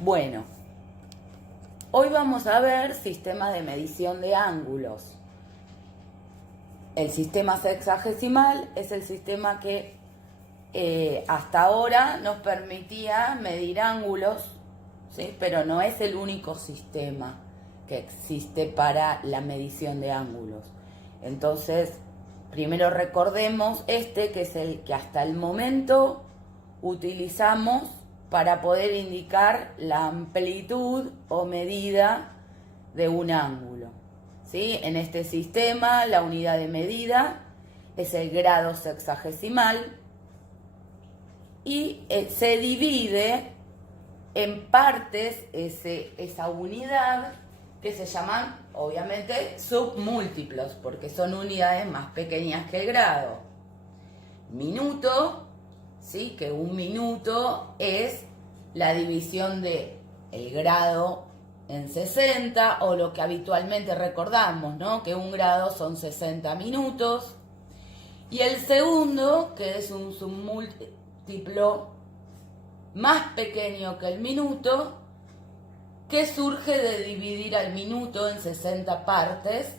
Bueno, hoy vamos a ver sistemas de medición de ángulos. El sistema sexagesimal es el sistema que hasta ahora nos permitía medir ángulos, ¿sí? Pero no es el único sistema que existe para la medición de ángulos. Entonces, primero recordemos que es el que hasta el momento utilizamos para poder indicar la amplitud o medida de un ángulo, ¿sí? En este sistema, la unidad de medida es el grado sexagesimal y se divide en partes esa unidad que se llaman, obviamente, submúltiplos, porque son unidades más pequeñas que el grado. Minuto, ¿sí? Que un minuto es la división de el grado en 60, o lo que habitualmente recordamos, ¿no? Que un grado son 60 minutos. Y el segundo, que es un submúltiplo más pequeño que el minuto, que surge de dividir al minuto en 60 partes,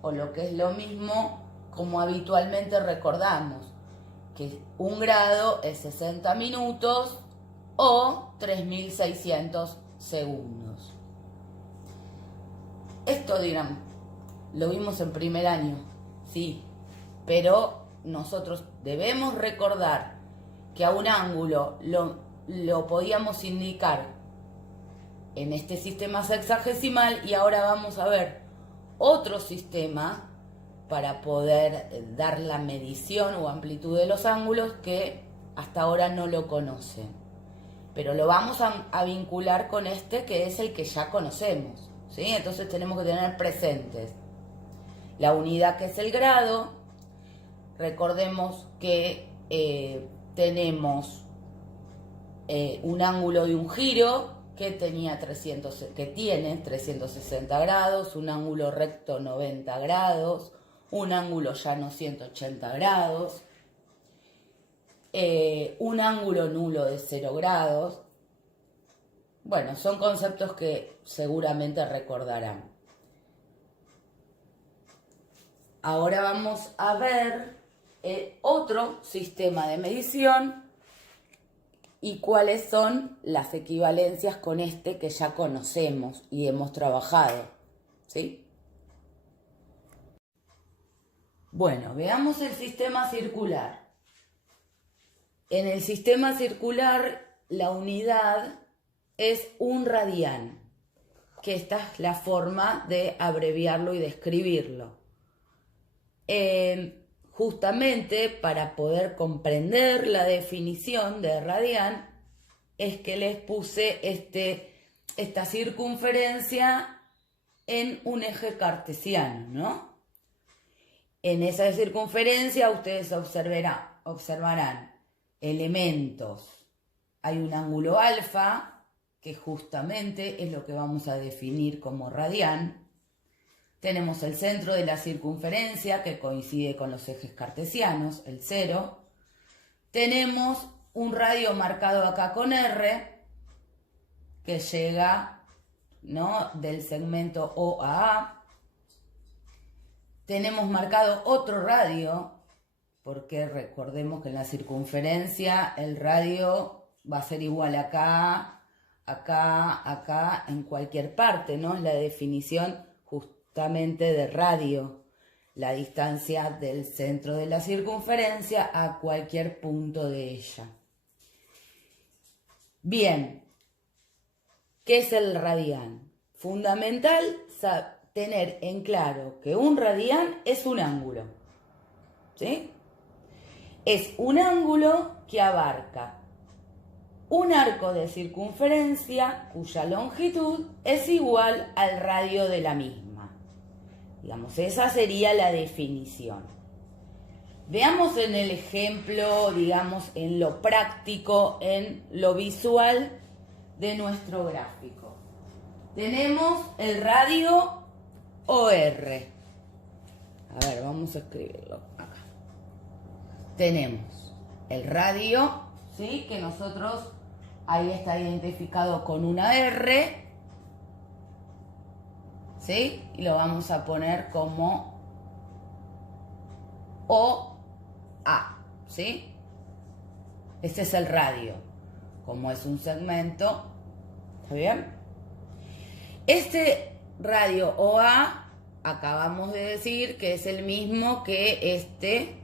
o lo que es lo mismo, como habitualmente recordamos, que un grado es 60 minutos o 3.600 segundos. Esto dirán, lo vimos en primer año, sí, pero nosotros debemos recordar que a un ángulo lo podíamos indicar en este sistema sexagesimal, y ahora vamos a ver otro sistema para poder dar la medición o amplitud de los ángulos que hasta ahora no lo conocen. Pero lo vamos a vincular con este, que es el que ya conocemos, ¿sí? Entonces tenemos que tener presentes la unidad, que es el grado. Recordemos que tenemos un ángulo de un giro que tiene 360 grados, un ángulo recto 90 grados, un ángulo llano 180 grados, un ángulo nulo de 0 grados. Bueno, son conceptos que seguramente recordarán. Ahora vamos a ver otro sistema de medición y cuáles son las equivalencias con este que ya conocemos y hemos trabajado, ¿sí? Bueno, veamos el sistema circular. En el sistema circular, la unidad es un radián, que esta es la forma de abreviarlo y de escribirlo. Justamente para poder comprender la definición de radián, es que les puse esta circunferencia en un eje cartesiano, ¿no? En esa circunferencia ustedes observarán elementos. Hay un ángulo alfa, que justamente es lo que vamos a definir como radián. Tenemos el centro de la circunferencia, que coincide con los ejes cartesianos, el 0. Tenemos un radio marcado acá con R, que llega, ¿no?, del segmento O a A. Tenemos marcado otro radio, porque recordemos que en la circunferencia el radio va a ser igual acá, acá, acá, en cualquier parte, ¿no? Es la definición justamente de radio, la distancia del centro de la circunferencia a cualquier punto de ella. Bien, ¿qué es el radián? Fundamental tener en claro que un radián es un ángulo, ¿sí? Es un ángulo que abarca un arco de circunferencia cuya longitud es igual al radio de la misma. Digamos, esa sería la definición. Veamos en el ejemplo, digamos, en lo práctico, en lo visual de nuestro gráfico. Tenemos el radio OR. A ver, vamos a escribirlo acá. Tenemos el radio, ¿sí?, que nosotros ahí está identificado con una R, ¿sí? Y lo vamos a poner como OA, ¿sí? Este es el radio, como es un segmento, ¿está bien? Este radio OA, acabamos de decir que es el mismo que este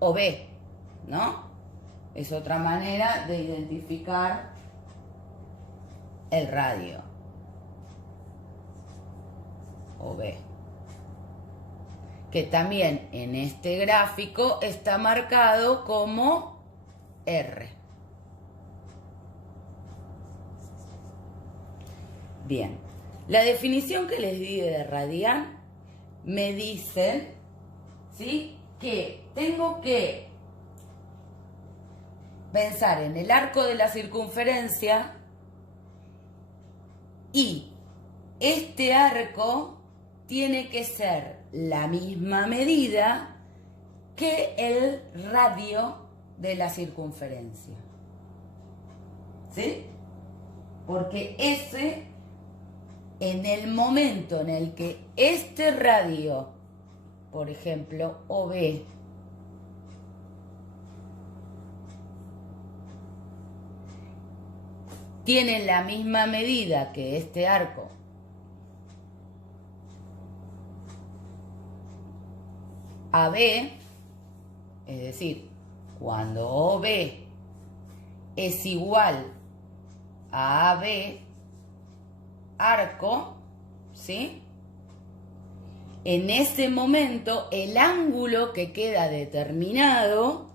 OB, ¿no? Es otra manera de identificar el radio. OB. Que también en este gráfico está marcado como R. Bien. La definición que les di de radián me dicen, ¿sí?, que tengo que pensar en el arco de la circunferencia y este arco tiene que ser la misma medida que el radio de la circunferencia. ¿Sí? Porque en el momento en el que este radio, por ejemplo, OB, tiene la misma medida que este arco AB, es decir, cuando OB es igual a AB arco, ¿sí?, en ese momento el ángulo que queda determinado,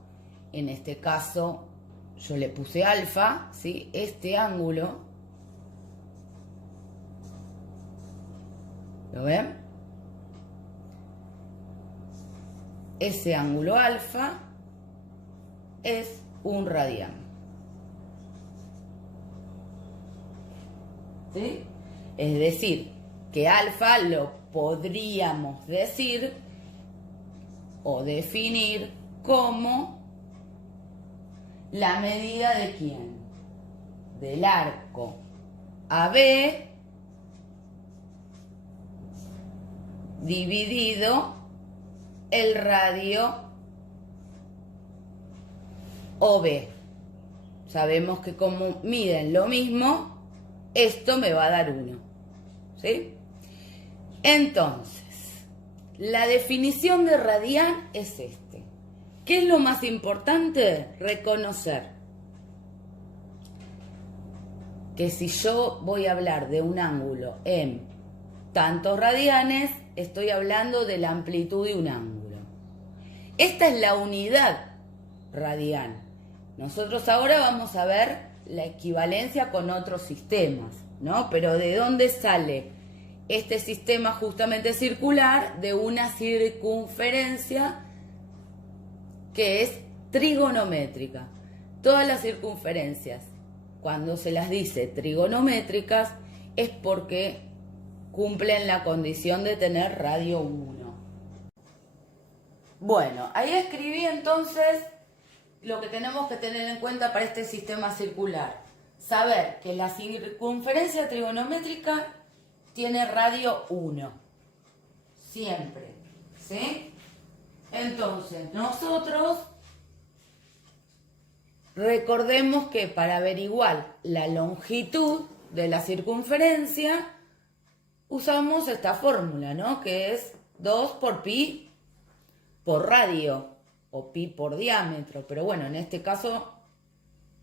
en este caso yo le puse alfa, ¿sí?, este ángulo, ¿lo ven? Ese ángulo alfa es un radián. ¿Sí? Es decir, que alfa lo podríamos decir o definir como la medida de quién, del arco AB dividido el radio OB. Sabemos que como miden lo mismo, esto me va a dar 1. ¿Sí? Entonces, la definición de radián es este. ¿Qué es lo más importante? Reconocer que si yo voy a hablar de un ángulo en tantos radianes, estoy hablando de la amplitud de un ángulo. Esta es la unidad radián. Nosotros ahora vamos a ver la equivalencia con otros sistemas, ¿no? Pero ¿de dónde sale este sistema justamente circular? De una circunferencia que es trigonométrica. Todas las circunferencias, cuando se las dice trigonométricas, es porque cumplen la condición de tener radio 1. Bueno, ahí escribí entonces lo que tenemos que tener en cuenta para este sistema circular. Saber que la circunferencia trigonométrica tiene radio 1. Siempre. ¿Sí? Entonces, nosotros recordemos que para averiguar la longitud de la circunferencia usamos esta fórmula, ¿no? Que es 2 por pi por radio o pi por diámetro. Pero bueno, en este caso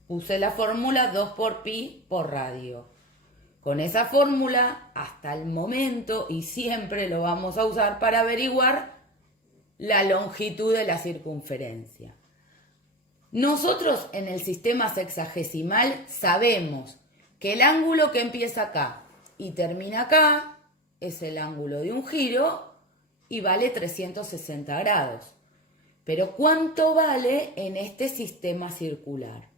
usé la fórmula 2 por pi por radio. Con esa fórmula, hasta el momento, y siempre lo vamos a usar para averiguar la longitud de la circunferencia. Nosotros en el sistema sexagesimal sabemos que el ángulo que empieza acá y termina acá es el ángulo de un giro y vale 360 grados. Pero ¿cuánto vale en este sistema circular?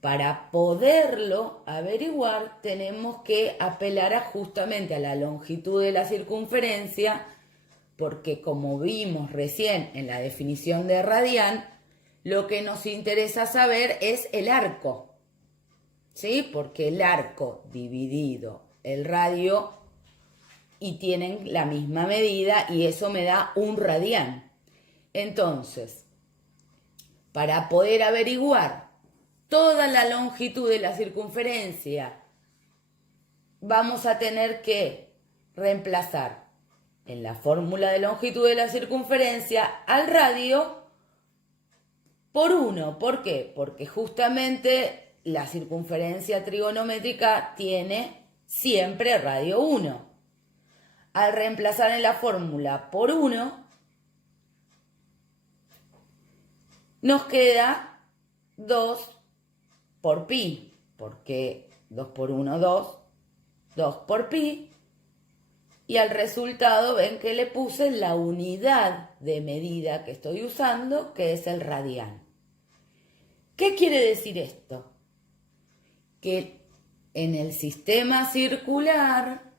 Para poderlo averiguar tenemos que apelar justamente a la longitud de la circunferencia, porque como vimos recién en la definición de radián, lo que nos interesa saber es el arco, ¿sí? Porque el arco dividido el radio y tienen la misma medida y eso me da un radián. Entonces, para poder averiguar toda la longitud de la circunferencia, vamos a tener que reemplazar en la fórmula de longitud de la circunferencia al radio por 1. ¿Por qué? Porque justamente la circunferencia trigonométrica tiene siempre radio 1. Al reemplazar en la fórmula por 1, nos queda 2 por pi, porque 2 por 1, 2, 2 por pi, y al resultado ven que le puse la unidad de medida que estoy usando, que es el radián. ¿Qué quiere decir esto? Que en el sistema circular,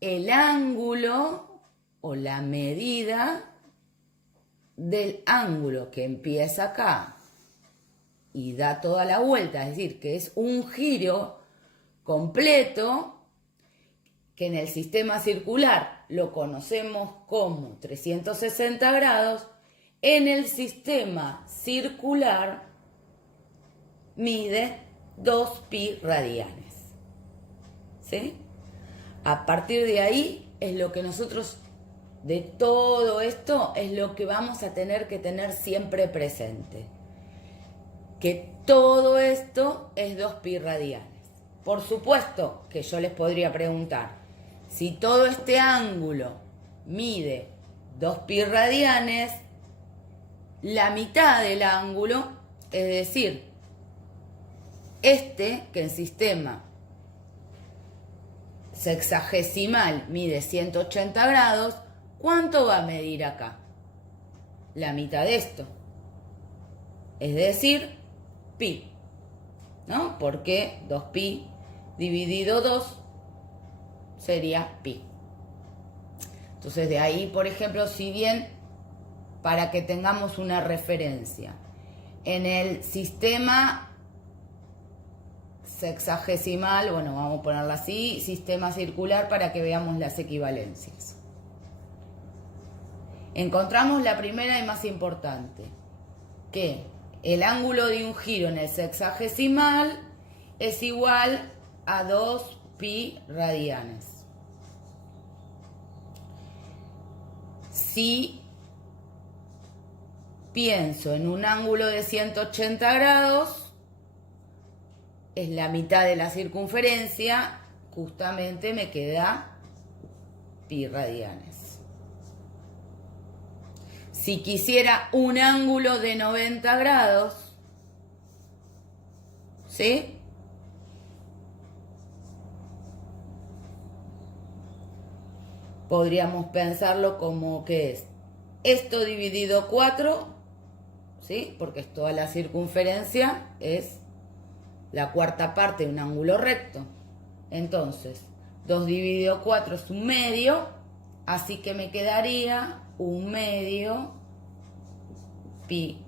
el ángulo o la medida del ángulo que empieza acá y da toda la vuelta, es decir, que es un giro completo, que en el sistema circular lo conocemos como 360 grados, en el sistema circular mide 2 pi radianes. ¿Sí? A partir de ahí es lo que nosotros, de todo esto, es lo que vamos a tener que tener siempre presente. Que todo esto es 2 pi radianes. Por supuesto que yo les podría preguntar, si todo este ángulo mide 2 pi radianes, la mitad del ángulo, es decir, que en sistema sexagesimal mide 180 grados, ¿cuánto va a medir acá? La mitad de esto. Es decir, pi, ¿no? Porque 2 pi dividido 2 sería pi. Entonces de ahí, por ejemplo, si bien, para que tengamos una referencia, en el sistema sexagesimal, bueno, vamos a ponerla así, sistema circular, para que veamos las equivalencias. Encontramos la primera y más importante, que el ángulo de un giro en el sexagesimal es igual a 2 pi radianes. Si pienso en un ángulo de 180 grados, es la mitad de la circunferencia, justamente me queda pi radianes. Si quisiera un ángulo de 90 grados, ¿sí? Podríamos pensarlo como que es esto dividido 4, ¿sí? Porque toda la circunferencia es la cuarta parte de un ángulo recto. Entonces, 2 dividido 4 es un medio, así que me quedaría un medio pi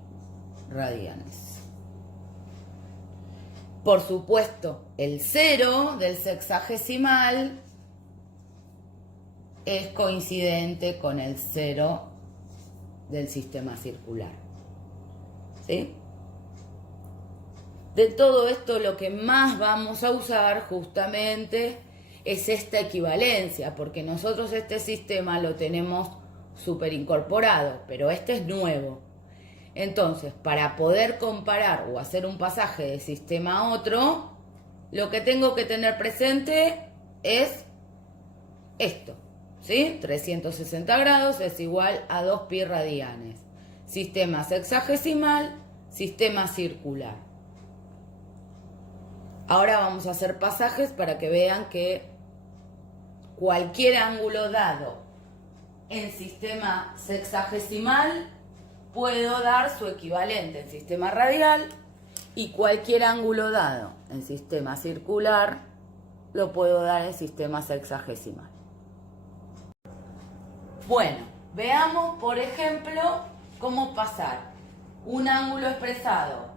radianes. Por supuesto, el 0 del sexagesimal es coincidente con el 0 del sistema circular. ¿Sí? De todo esto, lo que más vamos a usar justamente es esta equivalencia, porque nosotros este sistema lo tenemos súper incorporado, pero este es nuevo. Entonces, para poder comparar o hacer un pasaje de sistema a otro, lo que tengo que tener presente es esto, ¿sí? 360 grados es igual a 2 pi radianes. Sistema sexagesimal, sistema circular. Ahora vamos a hacer pasajes para que vean que cualquier ángulo dado en sistema sexagesimal puedo dar su equivalente en sistema radial, y cualquier ángulo dado en sistema circular lo puedo dar en sistema sexagesimal. Bueno, veamos por ejemplo cómo pasar un ángulo expresado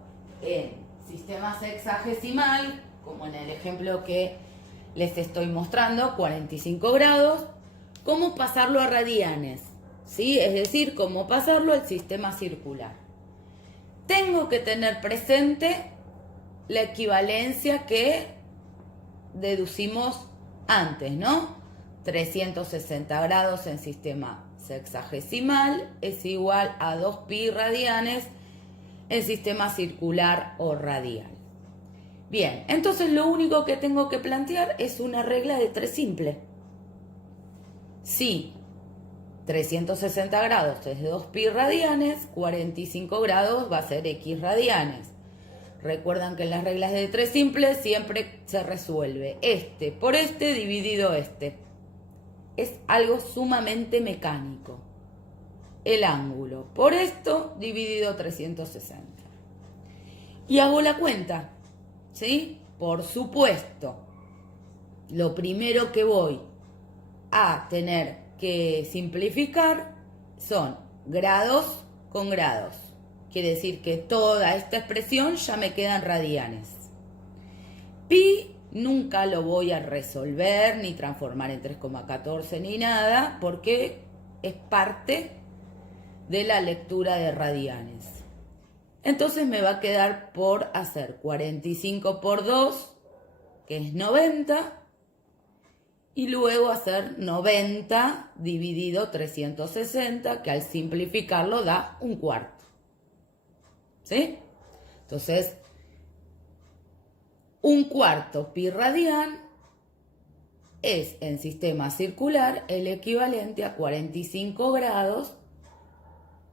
en sistema sexagesimal como en el ejemplo que les estoy mostrando, 45 grados, cómo pasarlo a radianes, ¿sí? Es decir, cómo pasarlo al sistema circular. Tengo que tener presente la equivalencia que deducimos antes, ¿no? 360 grados en sistema sexagesimal es igual a 2pi radianes en sistema circular o radial. Bien, entonces lo único que tengo que plantear es una regla de 3 simple. Si 360 grados es de 2pi radianes, 45 grados va a ser x radianes. Recuerdan que en las reglas de 3 simples siempre se resuelve este por este dividido este. Es algo sumamente mecánico. El ángulo por esto dividido 360. Y hago la cuenta, ¿sí? Por supuesto, lo primero que voy a tener que simplificar son grados con grados. Quiere decir que toda esta expresión ya me queda en radianes. Pi nunca lo voy a resolver ni transformar en 3,14 ni nada porque es parte de la lectura de radianes. Entonces me va a quedar por hacer 45 por 2, que es 90, y luego hacer 90 dividido 360, que al simplificarlo da un cuarto. ¿Sí? Entonces, un cuarto pi radian es en sistema circular el equivalente a 45 grados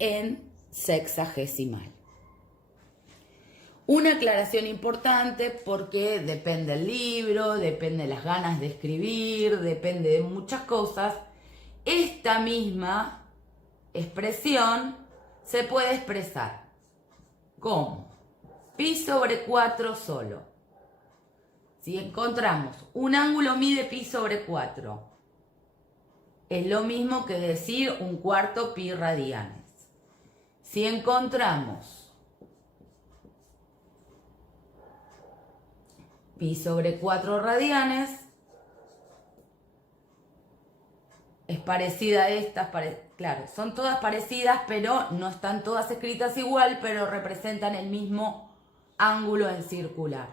en sexagesimal. Una aclaración importante porque depende del libro, depende de las ganas de escribir, depende de muchas cosas. Esta misma expresión se puede expresar como pi sobre 4 solo. Si encontramos un ángulo mide pi sobre 4, es lo mismo que decir un cuarto pi radianes. Si encontramos pi sobre 4 radianes, es parecida a estas, claro, son todas parecidas, pero no están todas escritas igual, pero representan el mismo ángulo en circular,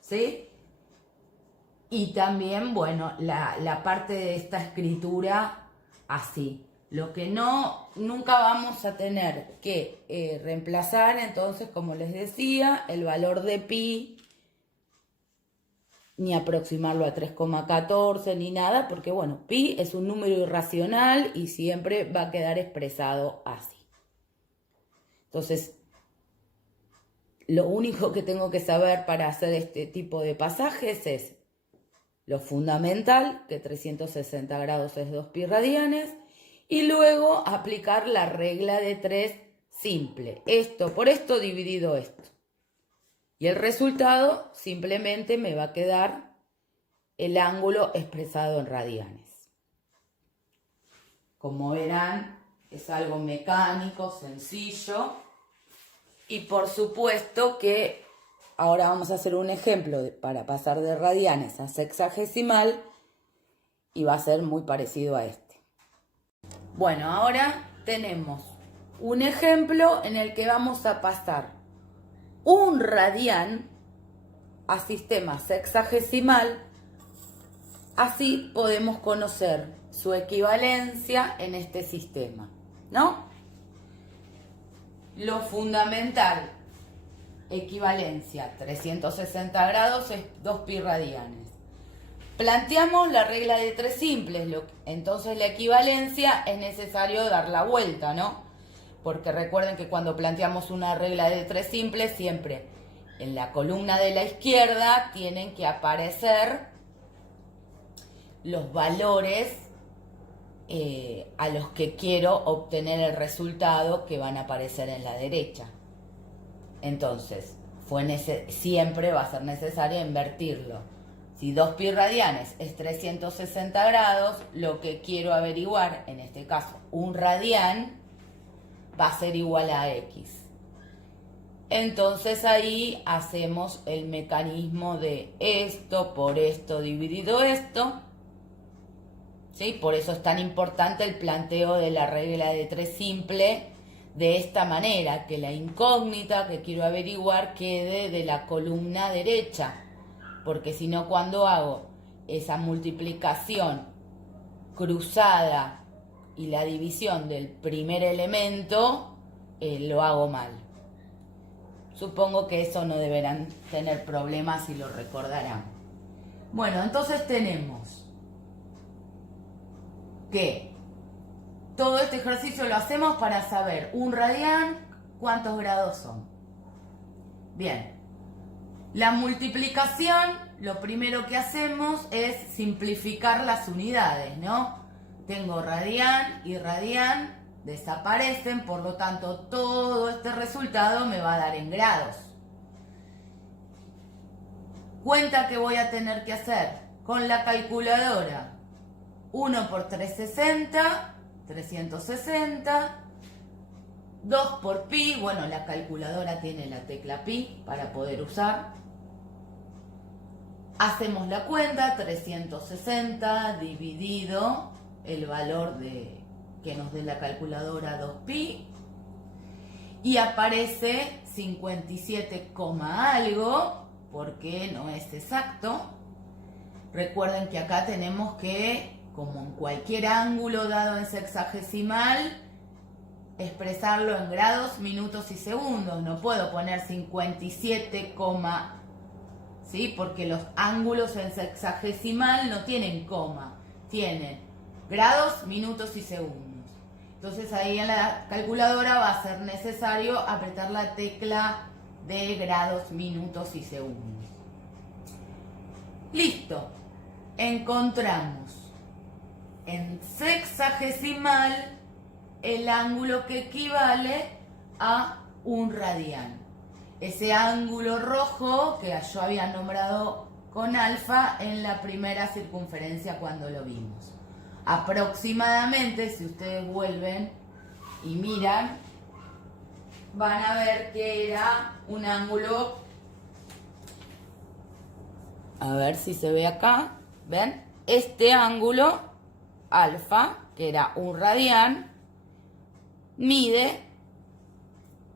¿sí? Y también, bueno, la parte de esta escritura así. Lo que nunca vamos a tener que reemplazar, entonces, como les decía, el valor de pi, ni aproximarlo a 3,14 ni nada, porque bueno, pi es un número irracional y siempre va a quedar expresado así. Entonces, lo único que tengo que saber para hacer este tipo de pasajes es lo fundamental, que 360 grados es 2 pi radianes, y luego aplicar la regla de 3 simple. Esto por esto dividido esto. Y el resultado simplemente me va a quedar el ángulo expresado en radianes. Como verán, es algo mecánico, sencillo. Y por supuesto que ahora vamos a hacer un ejemplo para pasar de radianes a sexagesimal y va a ser muy parecido a este. Bueno, ahora tenemos un ejemplo en el que vamos a pasar un radian a sistema sexagesimal, así podemos conocer su equivalencia en este sistema, ¿no? Lo fundamental, equivalencia 360 grados es 2 pi radianes. Planteamos la regla de 3 simples, entonces la equivalencia es necesario dar la vuelta, ¿no? Porque recuerden que cuando planteamos una regla de 3 simples, siempre en la columna de la izquierda tienen que aparecer los valores a los que quiero obtener el resultado que van a aparecer en la derecha. Entonces, siempre va a ser necesario invertirlo. Si 2 pi radianes es 360 grados, lo que quiero averiguar, en este caso, un radian, va a ser igual a x. Entonces ahí hacemos el mecanismo de esto por esto dividido esto. ¿Sí? Por eso es tan importante el planteo de la regla de 3 simple de esta manera, que la incógnita que quiero averiguar quede de la columna derecha, porque si no, cuando hago esa multiplicación cruzada y la división del primer elemento, lo hago mal. Supongo que eso no deberán tener problemas y lo recordarán. Bueno, entonces tenemos que todo este ejercicio lo hacemos para saber un radián cuántos grados son. Bien, la multiplicación, lo primero que hacemos es simplificar las unidades, ¿no? Tengo radián y radián, desaparecen, por lo tanto todo este resultado me va a dar en grados. Cuenta que voy a tener que hacer con la calculadora. 1 por 360, 360. 2 por pi, bueno, la calculadora tiene la tecla pi para poder usar. Hacemos la cuenta, 360 dividido el valor que nos dé la calculadora 2pi. Y aparece 57, algo, porque no es exacto. Recuerden que acá tenemos que, como en cualquier ángulo dado en sexagesimal, expresarlo en grados, minutos y segundos. No puedo poner 57, ¿sí? Porque los ángulos en sexagesimal no tienen coma, tienen grados, minutos y segundos. Entonces ahí en la calculadora va a ser necesario apretar la tecla de grados, minutos y segundos. Listo. Encontramos en sexagesimal el ángulo que equivale a un radián. Ese ángulo rojo que yo había nombrado con alfa en la primera circunferencia cuando lo vimos. Aproximadamente, si ustedes vuelven y miran, van a ver que era un ángulo, a ver si se ve acá, ¿ven? Este ángulo alfa, que era un radián, mide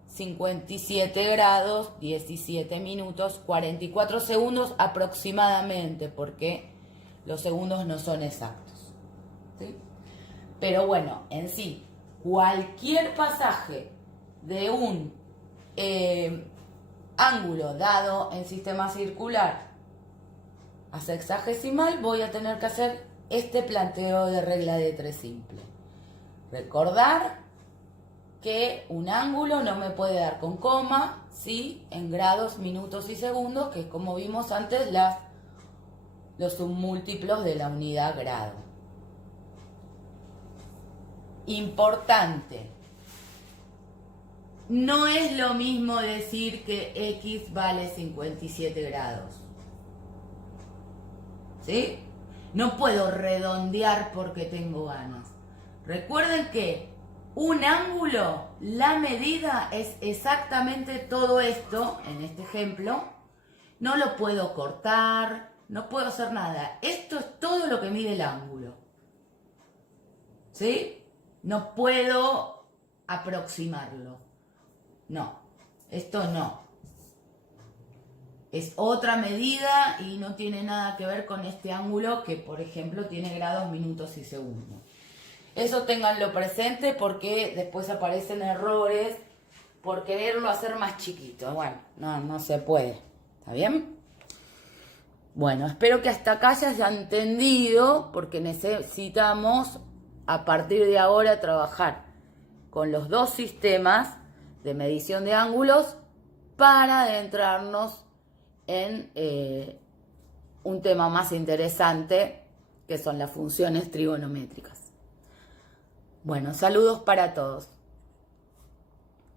57 grados, 17 minutos, 44 segundos aproximadamente, porque los segundos no son exactos, ¿sí? Pero bueno, en sí, cualquier pasaje de un ángulo dado en sistema circular a sexagesimal, voy a tener que hacer este planteo de regla de 3 simple. Recordar que un ángulo no me puede dar con coma, ¿sí? En grados, minutos y segundos, que es como vimos antes los submúltiplos de la unidad grado. Importante. No es lo mismo decir que X vale 57 grados. ¿Sí? No puedo redondear porque tengo ganas. Recuerden que un ángulo, la medida es exactamente todo esto, en este ejemplo. No lo puedo cortar, no puedo hacer nada. Esto es todo lo que mide el ángulo. ¿Sí? No puedo aproximarlo. No, esto no. Es otra medida y no tiene nada que ver con este ángulo que, por ejemplo, tiene grados, minutos y segundos. Eso ténganlo presente porque después aparecen errores por quererlo hacer más chiquito. Bueno, no se puede. ¿Está bien? Bueno, espero que hasta acá ya hayan entendido, porque necesitamos a partir de ahora trabajar con los dos sistemas de medición de ángulos para adentrarnos en un tema más interesante, que son las funciones trigonométricas. Bueno, saludos para todos.